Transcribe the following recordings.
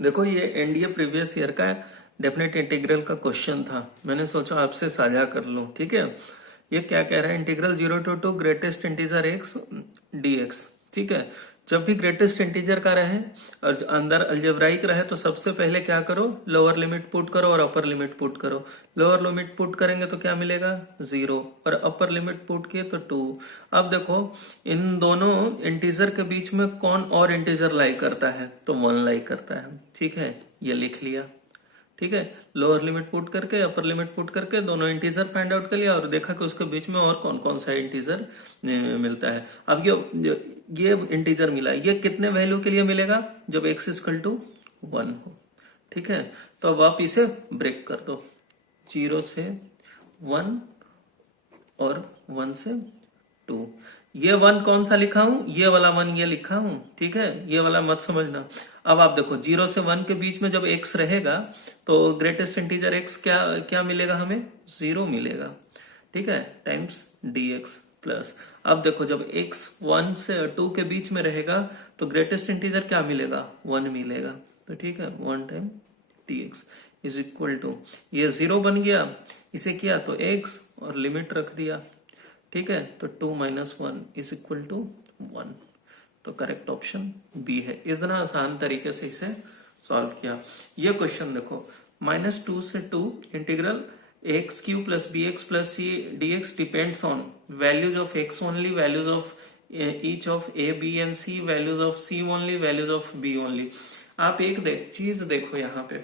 देखो ये NDA previous year का डेफिनेट इंटीग्रल का क्वेश्चन था, मैंने सोचा आपसे साझा कर लूं। ठीक है, ये क्या कह रहा है, integral 0 to 2 greatest integer x dx। ठीक है, जब भी ग्रेटेस्ट इंटीजर का रहे और अंदर अलजेब्राइक रहे तो सबसे पहले क्या करो, लोअर लिमिट पुट करो और अपर लिमिट पुट करो। लोअर लिमिट पुट करेंगे तो क्या मिलेगा 0 और अपर लिमिट पुट किए तो 2। अब देखो इन दोनों इंटीजर के बीच में कौन और इंटीजर लाई करता है, तो 1 लाई करता है। ठीक है, ये लिख लिया। ठीक है, लोअर लिमिट पुट करके अपर लिमिट पुट करके दोनों इंटीजर फाइंड आउट कर लिया और देखा कि उसके बीच में और कौन कौन सा इंटीजर मिलता है। अब ये इंटीजर मिला, ये कितने वैल्यू के लिए मिलेगा, जब x इक्वल टू 1 हो। ठीक है, तो अब आप इसे ब्रेक कर दो, 0 से 1 और 1 से 2। ये 1 कौन सा लिखा हूं, ये वाला 1 ये लिखा हूं। ठीक है, ये वाला मत समझना। अब आप देखो 0 से 1 के बीच में जब x रहेगा तो ग्रेटेस्ट इंटीजर x क्या क्या मिलेगा हमें, 0 मिलेगा। ठीक है, टाइम्स dx प्लस, अब देखो जब x 1 से 2 के बीच में रहेगा तो ग्रेटेस्ट इंटीजर क्या मिलेगा, 1 मिलेगा। तो ठीक है, 1 time dx is equal to, ये 0 बन गया, इसे किया तो x और लिमिट रख दिया। ठीक है, तो 2 - 1 इज इक्वल टू 1। तो करेक्ट ऑप्शन बी है। इतना आसान तरीके से इसे सॉल्व किया। ये क्वेश्चन देखो, -2 से 2 integral ax³ plus bx plus c dx depends on values of x only, values of each of a b and c, values of c only, values of b only. आप एक चीज देखो यहाँ पे,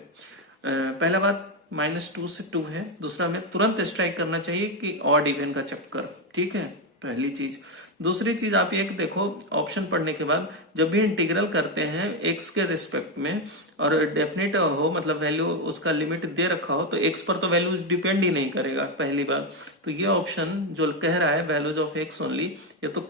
पहला बात -2 से 2 है, दूसरा में तुरंत स्ट्राइक करना चाहिए कि ऑड इवन का चक्कर। ठीक है, पहली चीज। दूसरी चीज आप एक देखो, ऑप्शन पढ़ने के बाद जब भी इंटीग्रल करते हैं x के रिस्पेक्ट में और डेफिनेट हो, मतलब वैल्यू उसका लिमिट दे रखा हो, तो x पर तो वैल्यूज डिपेंड ही नहीं करेगा पहली बार। तो ये ऑप्शन जो कह रहा है वैल्यूज ऑफ x ओनली, ये तो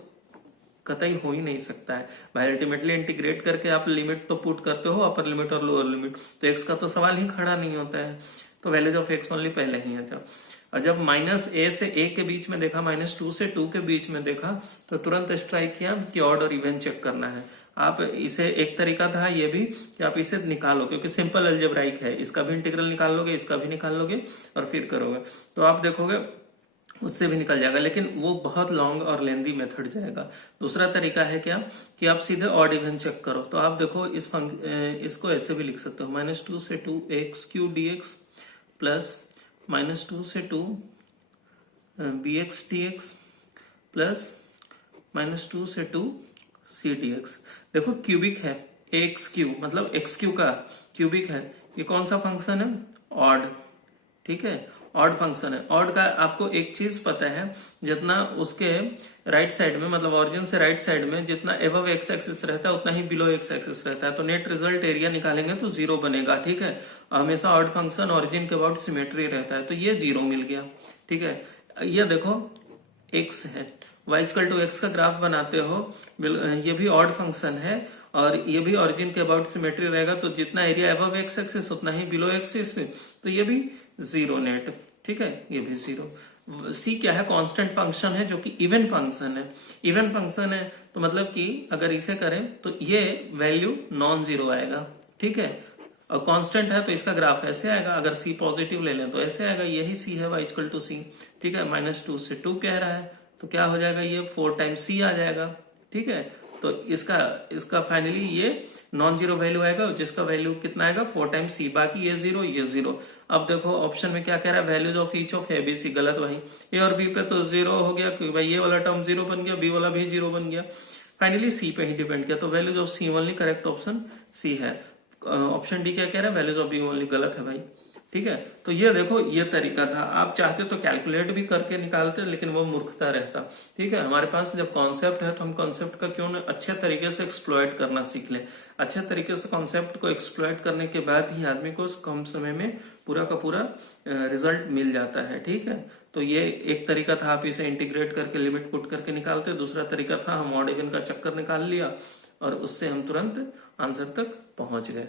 कतई हो ही नहीं सकता है भाई। अल्टीमेटली इंटीग्रेट करके आप लिमिट तो पुट करते हो, अपर लिमिट और लोअर लिमिट, तो x का तो सवाल ही खड़ा नहीं होता है। तो वैल्यूज ऑफ x ओनली पहले ही है। और जब -a से a के बीच में देखा, -2 से 2 के बीच में देखा, तो तुरंत स्ट्राइक किया कि ऑड और इवन चेक करना है। आप इसे, एक तरीका था ये भी कि आप इसे निकालो, क्योंकि सिंपल अलजेब्राइक है, इसका भी इंटीग्रल निकाल लोगे, इसका भी निकाल लोगे और फिर करोगे तो आप देखोगे उससे भी निकल जाएगा, लेकिन वो बहुत लॉन्ग और लेंदी मेथड जाएगा। दूसरा तरीका है क्या, कि आप सीधे ऑड इवन चेक करो। तो आप देखो इसको ऐसे भी लिख सकते हो, -2 से 2 ax³ dx प्लस -2 से 2 bx dx प्लस -2 से 2 c dx। देखो क्यूबिक है, ax³ मतलब x³ का क्यूबिक है। ये कौन सा फंक्शन है, ऑड। ठीक है, ऑड फंक्शन है। ऑड का आपको एक चीज पता है, जितना उसके राइट साइड में, मतलब ऑरिजिन से राइट साइड में जितना एबव एक्स एक्सिस रहता है उतना ही बिलो एक्स एक्सिस रहता है। तो नेट रिजल्ट एरिया निकालेंगे तो 0 बनेगा। ठीक है, हमेशा ऑड फंक्शन ऑरिजिन के अबाउट सिमेट्री रहता है, तो ये 0 मिल गया। ठीक है, ये देखो x है, y=x का ग्राफ बनाते हो, ये भी ऑड फंक्शन है और ये भी ऑरिजिन के अबाउट सिमेट्री रहेगा, तो जितना एरिया अबव एक्स एक्सिस उतना ही बिलो एक्सिस, तो ये भी 0 नेट। ठीक है, ये भी 0। c क्या है, कांस्टेंट फंक्शन है जो कि इवन फंक्शन है। इवन फंक्शन है तो मतलब कि अगर इसे करें तो ये वैल्यू नॉन जीरो आएगा। ठीक है, और कांस्टेंट है तो इसका ग्राफ ऐसे आएगा, अगर c पॉजिटिव ले लें तो ऐसे आएगा, यही c है, y=c। ठीक है, -2 से 2 कह रहा है तो क्या हो जाएगा, ये 4 टाइम्स c आ जाएगा। ठीक है, तो इसका फाइनली ये नॉन जीरो वैल्यू आएगा, जिसका वैल्यू कितना आएगा 4 टाइम्स c, बाकी ये 0 ये 0। अब देखो ऑप्शन में क्या कह रहा है, values of each of A B C, गलत भाई। ए और बी पे तो 0 हो गया, क्योंकि भाई ये वाला टर्म 0 बन गया, बी वाला भी 0 बन गया। फाइनली सी पे ही डिपेंड किया, तो values of C only, correct option C है। ऑप्शन डी क्या कह रहा है, वैल्यूज ऑफ बी ओनली, गलत है भाई। ठीक है, तो ये देखो ये तरीका था। आप चाहते तो कैलकुलेट भी करके निकालते, लेकिन वो मूर्खता रहता। ठीक है, हमारे पास जब कॉन्सेप्ट है तो हम कॉन्सेप्ट का क्यों न अच्छे तरीके से एक्सप्लॉइट करना सीख लें। अच्छे तरीके से कॉन्सेप्ट को एक्सप्लॉइट करने के बाद ही आदमी को कम समय में पूरा का पूरा रिजल्ट मिल जाता है। ठीक है, तो ये एक तरीका था, आप इसे इंटीग्रेट करके लिमिट पुट करके निकालते। दूसरा तरीका था हम ऑड इवन का चक्कर निकाल लिया और उससे हम तुरंत आंसर तक पहुंच गए।